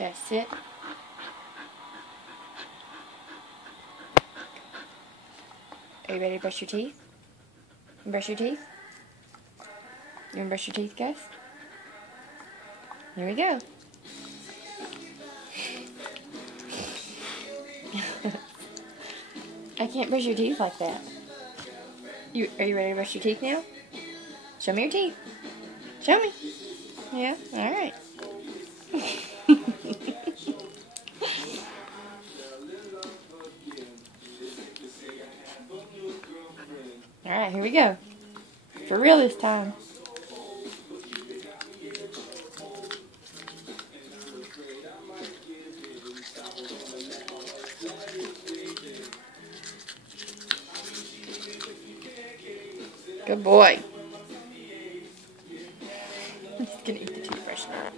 Okay, sit. Are you ready to brush your teeth? Brush your teeth? You want to brush your teeth, guys? Here we go. I can't brush your teeth like that. Are you ready to brush your teeth now? Show me your teeth. Show me. Yeah? Alright. Alright, here we go. For real this time. Good boy. He's gonna eat the toothbrush now.